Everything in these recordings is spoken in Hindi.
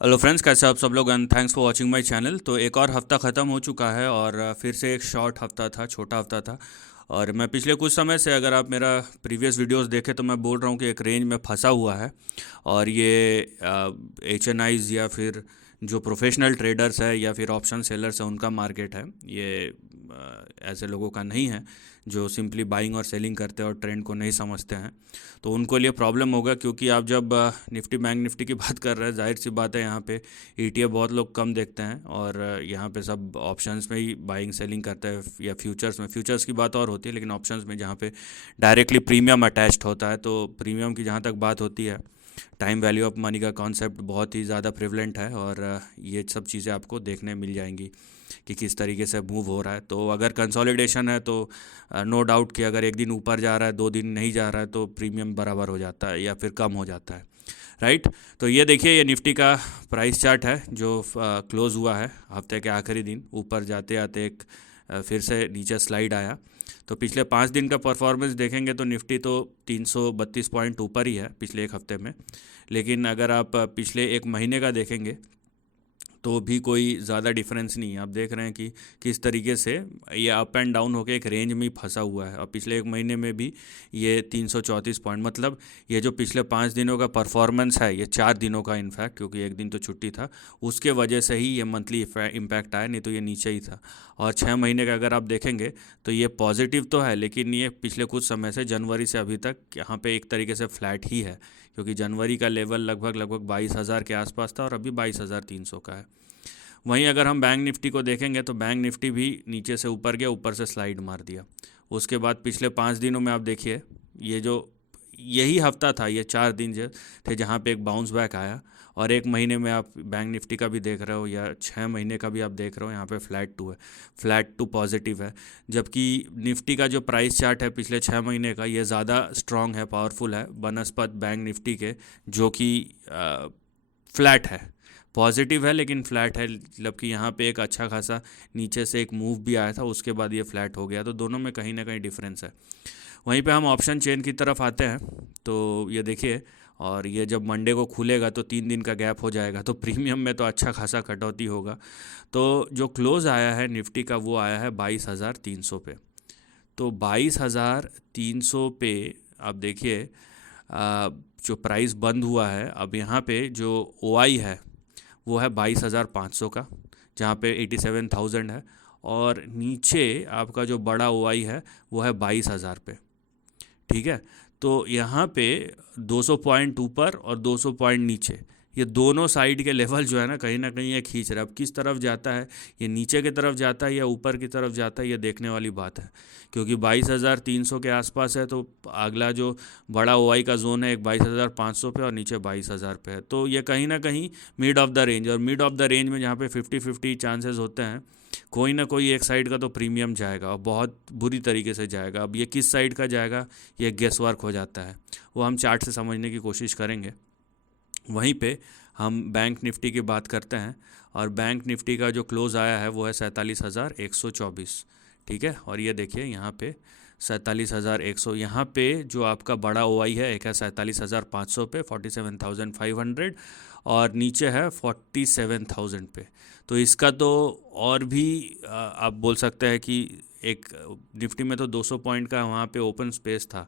हेलो फ्रेंड्स, कैसे आप सब लोग and thanks for watching my channel. तो एक और हफ्ता ख़त्म हो चुका है और फिर से एक शॉर्ट हफ्ता था, छोटा हफ्ता था। और मैं पिछले कुछ समय से, अगर आप मेरा प्रीवियस वीडियोस देखें तो मैं बोल रहा हूँ कि एक रेंज में फंसा हुआ है। और ये एच एन आईज या फिर जो प्रोफेशनल ट्रेडर्स है या फिर ऑप्शन सेलर्स है उनका मार्केट है ये। ऐसे लोगों का नहीं है जो सिंपली बाइंग और सेलिंग करते हैं और ट्रेंड को नहीं समझते हैं। तो उनको लिए प्रॉब्लम होगा, क्योंकि आप जब निफ्टी बैंक निफ्टी की बात कर रहे हैं, जाहिर सी बात है यहाँ पे ईटीएफ बहुत लोग कम देखते हैं और यहाँ पे सब ऑप्शंस में ही बाइंग सेलिंग करते हैं या फ्यूचर्स में। फ्यूचर्स की बात और होती है, लेकिन ऑप्शंस में जहाँ पे डायरेक्टली प्रीमियम अटैच्ड होता है, तो प्रीमियम की जहाँ तक बात होती है, टाइम वैल्यू ऑफ मनी का कॉन्सेप्ट बहुत ही ज़्यादा प्रिवलेंट है। और ये सब चीज़ें आपको देखने मिल जाएंगी कि किस तरीके से मूव हो रहा है। तो अगर कंसोलिडेशन है तो नो डाउट कि अगर एक दिन ऊपर जा रहा है, 2 दिन नहीं जा रहा है, तो प्रीमियम बराबर हो जाता है या फिर कम हो जाता है, राइट। तो ये देखिए, ये निफ्टी का प्राइस चार्ट है जो क्लोज़ हुआ है हफ्ते के आखिरी दिन। ऊपर जाते आते एक फिर से नीचे स्लाइड आया। तो पिछले 5 दिन का परफॉर्मेंस देखेंगे तो निफ्टी तो 332 पॉइंट ऊपर ही है पिछले एक हफ्ते में। लेकिन अगर आप पिछले एक महीने का देखेंगे तो भी कोई ज़्यादा डिफरेंस नहीं है। आप देख रहे हैं कि किस तरीके से ये अप एंड डाउन होकर एक रेंज में ही फंसा हुआ है। और पिछले एक महीने में भी ये 334 पॉइंट, मतलब ये जो पिछले 5 दिनों का परफॉर्मेंस है, ये 4 दिनों का इनफैक्ट, क्योंकि एक दिन तो छुट्टी था, उसके वजह से ही ये मंथली इम्पैक्ट आया, नहीं तो ये नीचे ही था। और 6 महीने का अगर आप देखेंगे तो ये पॉजिटिव तो है, लेकिन ये पिछले कुछ समय से, जनवरी से अभी तक, यहाँ पे एक तरीके से फ्लैट ही है। क्योंकि जनवरी का लेवल लगभग लगभग 22,000 के आसपास था और अभी 22,300 का है। वहीं अगर हम बैंक निफ्टी को देखेंगे तो बैंक निफ्टी भी नीचे से ऊपर गया, ऊपर से स्लाइड मार दिया। उसके बाद पिछले 5 दिनों में आप देखिए, ये जो यही हफ्ता था, ये 4 दिन जो थे जहाँ पे एक बाउंस बैक आया। और एक महीने में आप बैंक निफ्टी का भी देख रहे हो या 6 महीने का भी आप देख रहे हो, यहाँ पे फ्लैट टू है, फ्लैट टू पॉजिटिव है। जबकि निफ्टी का जो प्राइस चार्ट है पिछले 6 महीने का, ये ज़्यादा स्ट्रॉन्ग है, पावरफुल है बनस्पत बैंक निफ्टी के, जो कि फ्लैट है, पॉजिटिव है लेकिन फ्लैट है। मतलब कि यहाँ पे एक अच्छा खासा नीचे से एक मूव भी आया था, उसके बाद ये फ्लैट हो गया। तो दोनों में कहीं ना कहीं डिफरेंस है। वहीं पे हम ऑप्शन चेन की तरफ आते हैं तो ये देखिए, और ये जब मंडे को खुलेगा तो 3 दिन का गैप हो जाएगा, तो प्रीमियम में तो अच्छा खासा कटौती होगा। तो जो क्लोज़ आया है निफ्टी का, वो आया है 22,300 पे। तो 22,300 पे आप देखिए, जो प्राइस बंद हुआ है, अब यहाँ पे जो ओ आई है वो है 22,500 का, जहाँ पे 87,000 है। और नीचे आपका जो बड़ा ओ आई है वो है 22,000 पे, ठीक है। तो यहाँ पे 200 पॉइंट ऊपर और 200 पॉइंट नीचे, ये दोनों साइड के लेवल जो है ना कहीं ये खींच रहा है। अब किस तरफ जाता है, ये नीचे की तरफ जाता है या ऊपर की तरफ जाता है, ये देखने वाली बात है। क्योंकि 22,300 के आसपास है, तो अगला जो बड़ा ओआई का जोन है एक 22,500 पे और नीचे 22,000 पे है। तो ये कहीं ना कहीं मिड ऑफ द रेंज, और मिड ऑफ द रेंज में जहाँ पे 50-50 चांसेस होते हैं, कोई ना कोई एक साइड का तो प्रीमियम जाएगा और बहुत बुरी तरीके से जाएगा। अब ये किस साइड का जाएगा, ये गेस वर्क हो जाता है, वो हम चार्ट से समझने की कोशिश करेंगे। वहीं पे हम बैंक निफ्टी की बात करते हैं, और बैंक निफ्टी का जो क्लोज़ आया है वो है 47,124, ठीक है। और ये देखिए यहाँ पे 47,100, यहाँ पे जो आपका बड़ा ओ आई है एक है 47,500 पे, 47,500, और नीचे है 47,000 पे। तो इसका तो और भी आप बोल सकते हैं कि एक निफ्टी में तो 200 पॉइंट का वहाँ पे ओपन स्पेस था,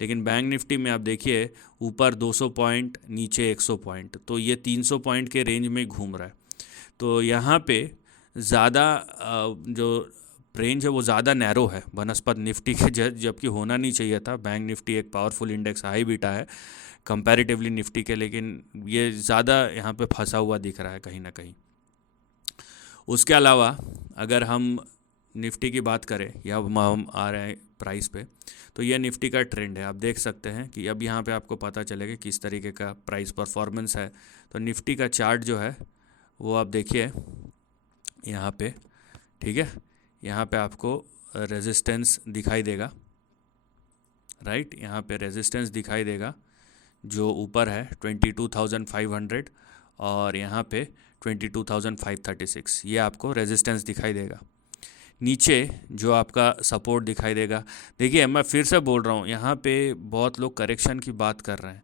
लेकिन बैंक निफ्टी में आप देखिए ऊपर 200 पॉइंट, नीचे 100 पॉइंट, तो ये 300 पॉइंट के रेंज में घूम रहा है। तो यहाँ पे ज़्यादा जो रेंज है वो ज़्यादा नैरो है बनस्पत निफ्टी के, जबकि होना नहीं चाहिए था। बैंक निफ्टी एक पावरफुल इंडेक्स हाई बीटा है कंपैरेटिवली निफ्टी के, लेकिन ये ज़्यादा यहाँ पे फंसा हुआ दिख रहा है कहीं ना कहीं। उसके अलावा अगर हम निफ्टी की बात करें या हम आ रहे हैं प्राइस पे, तो ये निफ्टी का ट्रेंड है। आप देख सकते हैं कि अब यहाँ पे आपको पता चलेगा किस तरीके का प्राइस परफॉर्मेंस है। तो निफ्टी का चार्ट जो है वो आप देखिए यहाँ पे, ठीक है। यहाँ पे आपको रेजिस्टेंस दिखाई देगा, राइट। यहाँ पे रेजिस्टेंस दिखाई देगा जो ऊपर है 22,500, और यहाँ पे 22,536, ये आपको रेजिस्टेंस दिखाई देगा। नीचे जो आपका सपोर्ट दिखाई देगा, देखिए मैं फिर से बोल रहा हूँ, यहाँ पे बहुत लोग करेक्शन की बात कर रहे हैं।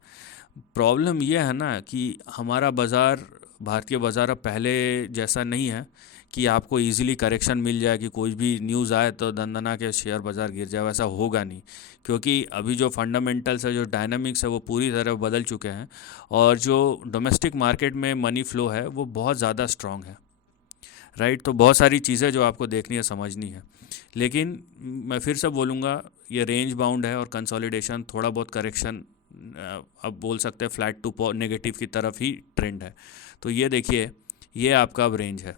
प्रॉब्लम ये है ना कि हमारा बाज़ार भारतीय बाज़ार अब पहले जैसा नहीं है कि आपको इजीली करेक्शन मिल जाए, कि कोई भी न्यूज़ आए तो दंदना के शेयर बाज़ार गिर जाए, वैसा होगा नहीं। क्योंकि अभी जो फंडामेंटल्स है, जो डायनामिक्स है, वो पूरी तरह बदल चुके हैं और जो डोमेस्टिक मार्केट में मनी फ्लो है वो बहुत ज़्यादा स्ट्रांग है, राइट। तो बहुत सारी चीज़ें जो आपको देखनी है, समझनी है। लेकिन मैं फिर से बोलूँगा, ये रेंज बाउंड है और कंसोलिडेशन, थोड़ा बहुत करेक्शन, अब बोल सकते हैं फ्लैट टू नेगेटिव की तरफ ही ट्रेंड है। तो ये देखिए, ये आपका अब रेंज है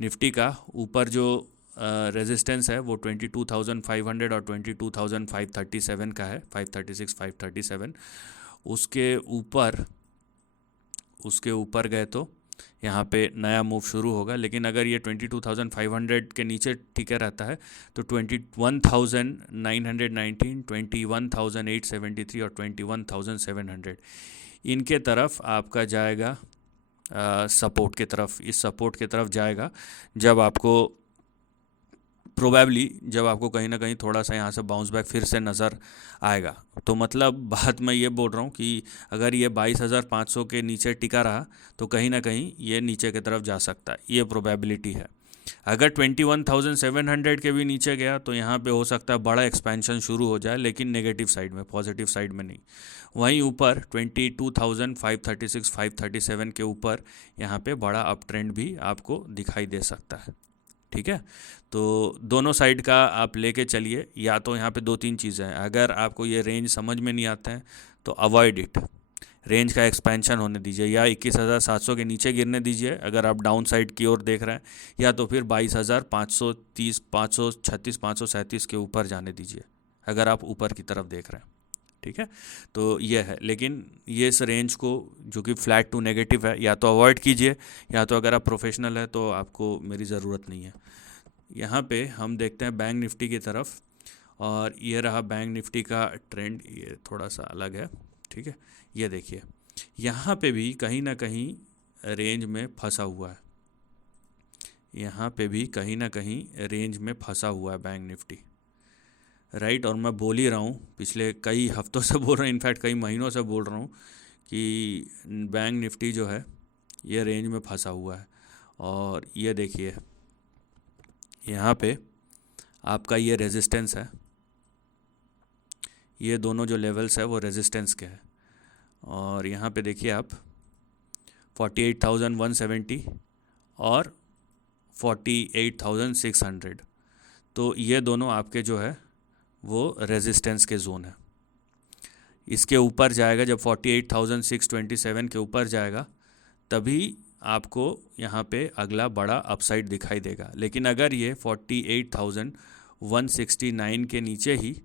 निफ्टी का। ऊपर जो रेजिस्टेंस है वो 22,500 और 22,537 का है, 536 537। उसके ऊपर उसके ऊपर गए तो यहाँ पे नया मूव शुरू होगा। लेकिन अगर ये 22,500 के नीचे टिके रहता है तो 21,919, 21,873 और 21,700 इनके तरफ आपका जाएगा, सपोर्ट के तरफ, इस सपोर्ट के तरफ जाएगा। जब आपको प्रोबेबली जब आपको कहीं ना कहीं थोड़ा सा यहाँ से बाउंस बैक फिर से नज़र आएगा। तो मतलब बात मैं ये बोल रहा हूँ कि अगर ये 22,500 के नीचे टिका रहा तो कहीं ना कहीं ये नीचे की तरफ जा सकता है, ये प्रोबेबिलिटी है। अगर 21,700 के भी नीचे गया तो यहाँ पे हो सकता है बड़ा एक्सपेंशन शुरू हो जाए, लेकिन नेगेटिव साइड में, पॉजिटिव साइड में नहीं। वहीं ऊपर 22,536 537 के ऊपर यहाँ पे बड़ा अप ट्रेंड भी आपको दिखाई दे सकता है, ठीक है। तो दोनों साइड का आप लेके चलिए। या तो यहाँ पे दो तीन चीज़ें हैं, अगर आपको ये रेंज समझ में नहीं आते हैं तो अवॉइड इट, रेंज का एक्सपेंशन होने दीजिए, या 21,700 के नीचे गिरने दीजिए अगर आप डाउन साइड की ओर देख रहे हैं, या तो फिर 22,530 536 537 के ऊपर जाने दीजिए अगर आप ऊपर की तरफ देख रहे हैं, ठीक है। तो ये है, लेकिन ये इस रेंज को जो कि फ्लैट टू नेगेटिव है, या तो अवॉइड कीजिए, या तो अगर आप प्रोफेशनल है तो आपको मेरी ज़रूरत नहीं है। यहाँ पे हम देखते हैं बैंक निफ्टी की तरफ, और ये रहा बैंक निफ्टी का ट्रेंड, ये थोड़ा सा अलग है, ठीक है। ये देखिए, यहाँ पे भी कहीं ना कहीं रेंज में फंसा हुआ है, यहाँ पे भी कहीं ना कहीं रेंज में फंसा हुआ है बैंक निफ्टी, राइट। और मैं बोल ही रहा हूँ, पिछले कई हफ्तों से बोल रहा हूँ, इनफैक्ट कई महीनों से बोल रहा हूँ कि बैंक निफ्टी जो है ये रेंज में फंसा हुआ है। और ये देखिए, यहाँ पे आपका ये रेजिस्टेंस है, ये दोनों जो लेवल्स है वो रेजिस्टेंस के हैं। और यहाँ पे देखिए आप 48,170 और 48,600, तो ये दोनों आपके जो है वो रेजिस्टेंस के जोन है। इसके ऊपर जाएगा, जब 48,627 के ऊपर जाएगा तभी आपको यहाँ पे अगला बड़ा अपसाइड दिखाई देगा। लेकिन अगर ये 48,169 के नीचे ही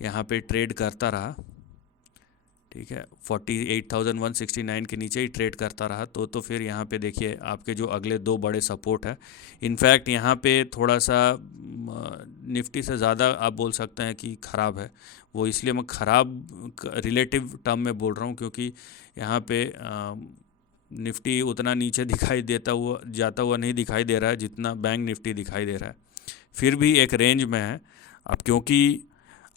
यहाँ पे ट्रेड करता रहा, ठीक है, 48,169 के नीचे ही ट्रेड करता रहा, तो फिर यहाँ पे देखिए आपके जो अगले दो बड़े सपोर्ट है। इनफैक्ट यहाँ पे थोड़ा सा निफ्टी से ज़्यादा आप बोल सकते हैं कि ख़राब है। वो इसलिए मैं ख़राब रिलेटिव टर्म में बोल रहा हूँ क्योंकि यहाँ पे निफ्टी उतना नीचे दिखाई जाता हुआ नहीं दिखाई दे रहा है जितना बैंक निफ्टी दिखाई दे रहा है। फिर भी एक रेंज में है। अब क्योंकि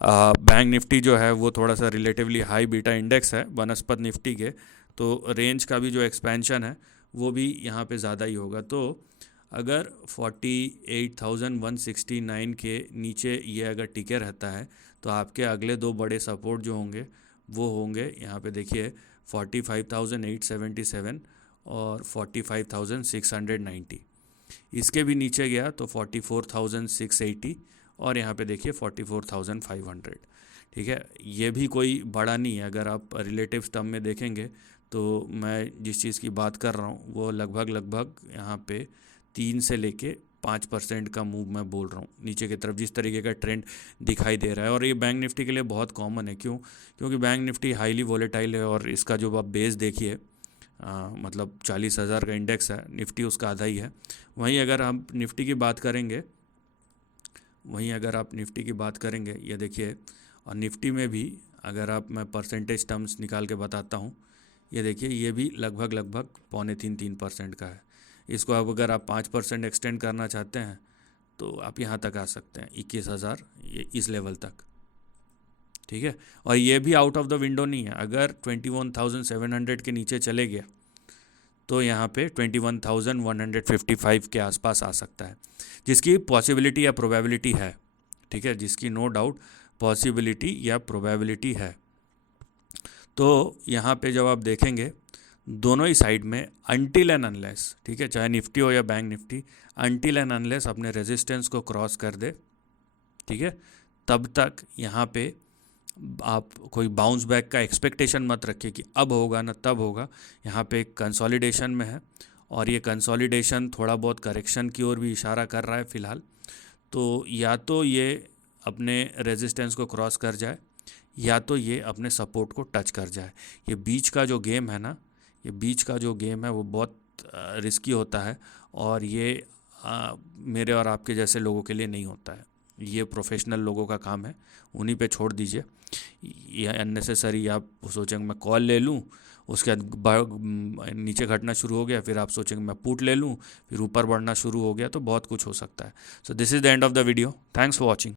बैंक निफ्टी जो है वो थोड़ा सा रिलेटिवली हाई बीटा इंडेक्स है बनस्पत निफ्टी के, तो रेंज का भी जो एक्सपेंशन है वो भी यहाँ पे ज़्यादा ही होगा। तो अगर 48,169 के नीचे ये अगर टिके रहता है तो आपके अगले दो बड़े सपोर्ट जो होंगे वो होंगे, यहाँ पे देखिए 45,877 और 45,690। इसके भी नीचे गया तो 44,680 और यहाँ पे देखिए 44,500, ठीक है। ये भी कोई बड़ा नहीं है, अगर आप रिलेटिव टर्म में देखेंगे तो मैं जिस चीज़ की बात कर रहा हूँ वो लगभग यहाँ पे 3 से लेके 5% का मूव मैं बोल रहा हूँ नीचे की तरफ, जिस तरीके का ट्रेंड दिखाई दे रहा है। और ये बैंक निफ्टी के लिए बहुत कॉमन है, क्योंकि बैंक निफ्टी हाईली वॉलेटाइल है और इसका जो आप बेस देखिए मतलब 40,000 का इंडेक्स है, निफ्टी उसका आधा ही है। वहीं अगर आप निफ्टी की बात करेंगे, ये देखिए, और निफ्टी में भी अगर आप, मैं परसेंटेज टर्म्स निकाल के बताता हूँ, ये देखिए ये भी लगभग 2.25-3% का है। इसको अब अगर आप 5% एक्सटेंड करना चाहते हैं तो आप यहाँ तक आ सकते हैं 21,000, ये इस लेवल तक, ठीक है। और ये भी आउट ऑफ द विंडो नहीं है। अगर 21,700 के नीचे चले गया तो यहाँ पे 21,155 के आसपास आ सकता है, जिसकी पॉसिबिलिटी या प्रोबेबिलिटी है, ठीक है, जिसकी नो डाउट पॉसिबिलिटी या प्रोबेबिलिटी है। तो यहाँ पे जब आप देखेंगे दोनों ही साइड में अनटिल एंड अनलेस, ठीक है, चाहे निफ्टी हो या bank Nifty, until and unless अपने रेजिस्टेंस को क्रॉस कर दे, ठीक है, तब तक यहाँ पे आप कोई बाउंस बैक का एक्सपेक्टेशन मत रखिए कि अब होगा ना तब होगा। यहाँ पे एक कंसोलिडेशन में है और ये कंसोलिडेशन थोड़ा बहुत करेक्शन की ओर भी इशारा कर रहा है फ़िलहाल। तो या तो ये अपने रेजिस्टेंस को क्रॉस कर जाए या तो ये अपने सपोर्ट को टच कर जाए। ये बीच का जो गेम है ना, ये बीच का जो गेम है वो बहुत रिस्की होता है और ये मेरे और आपके जैसे लोगों के लिए नहीं होता है। ये प्रोफेशनल लोगों का काम है, उन्हीं पे छोड़ दीजिए। ये अननेसेसरी आप सोचेंगे मैं कॉल ले लूँ, उसके बाद नीचे घटना शुरू हो गया, फिर आप सोचेंगे मैं पुट ले लूँ, फिर ऊपर बढ़ना शुरू हो गया, तो बहुत कुछ हो सकता है। So this is the end of the video. Thanks for watching.